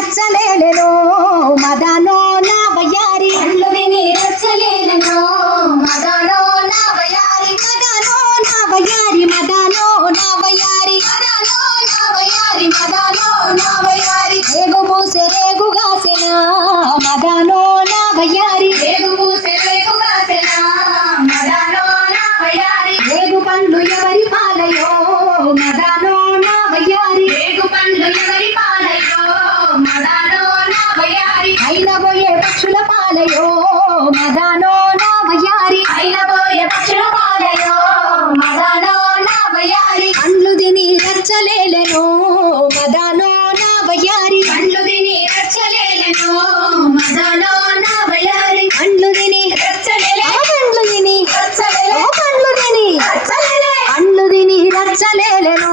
రచ్చలేను మదనో నా వయ్యారి. అల్లుడిని రచ్చలేను మదనో నా వయ్యారి. మదనో నా వయ్యారి మదనో నా వయ్యారి. మదనో నా వయ్యారి మదనో నా వయ్యారి. రేగు పూసే రేగు గాసెనా మదనో నా వయ్యారి. రేగు పూసే రేగు ఎవరి పాలయో మదనో అయినబోయే పక్షుల పాలయో మదానో నా వయారి అయినబోయే పక్షుల పాలయో మదానో నా వయారి కళ్ళు తిని రచ్చలేలను మదానో నా వయారి కళ్ళు తిని రచ్చలేలను మదానో నా వయారి కళ్ళు తిని రచ్చలేల కళ్ళు తిని రచ్చలేల కళ్ళు తిని రచ్చలేల కళ్ళు తిని రచ్చలేలను